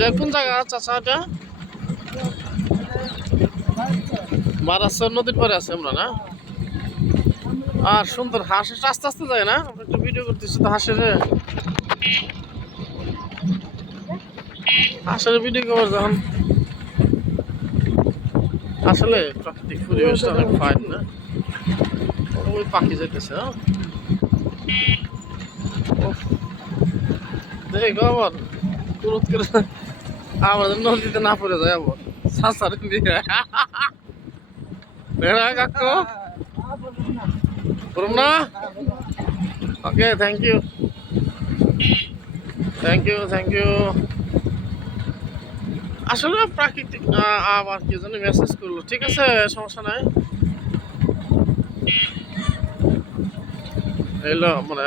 এটা কোন জায়গা চাচা? এটা বারাসর নদীর পরে আছে আমরা না? আর সুন্দর হাঁস আস্তে আস্তে যায় না? একটু ভিডিও করতেছি তো হাঁসের ভিডিও করার যখন আসলে প্রাকৃতিক পরিবেশটা অনেক ফাইন না? ওই পাখি যাইতেছে দেখ আবার তুরত করে আবার নদীতে না পড়ে যায় আবার সাঁচার দিয়ে বেড়া কাকু করুন না। Okay thank you thank you. আসলে প্রাকৃতিক আবার কি জানি মেসেজ করলো, ঠিক আছে সমস্যা নাই। এলো মানে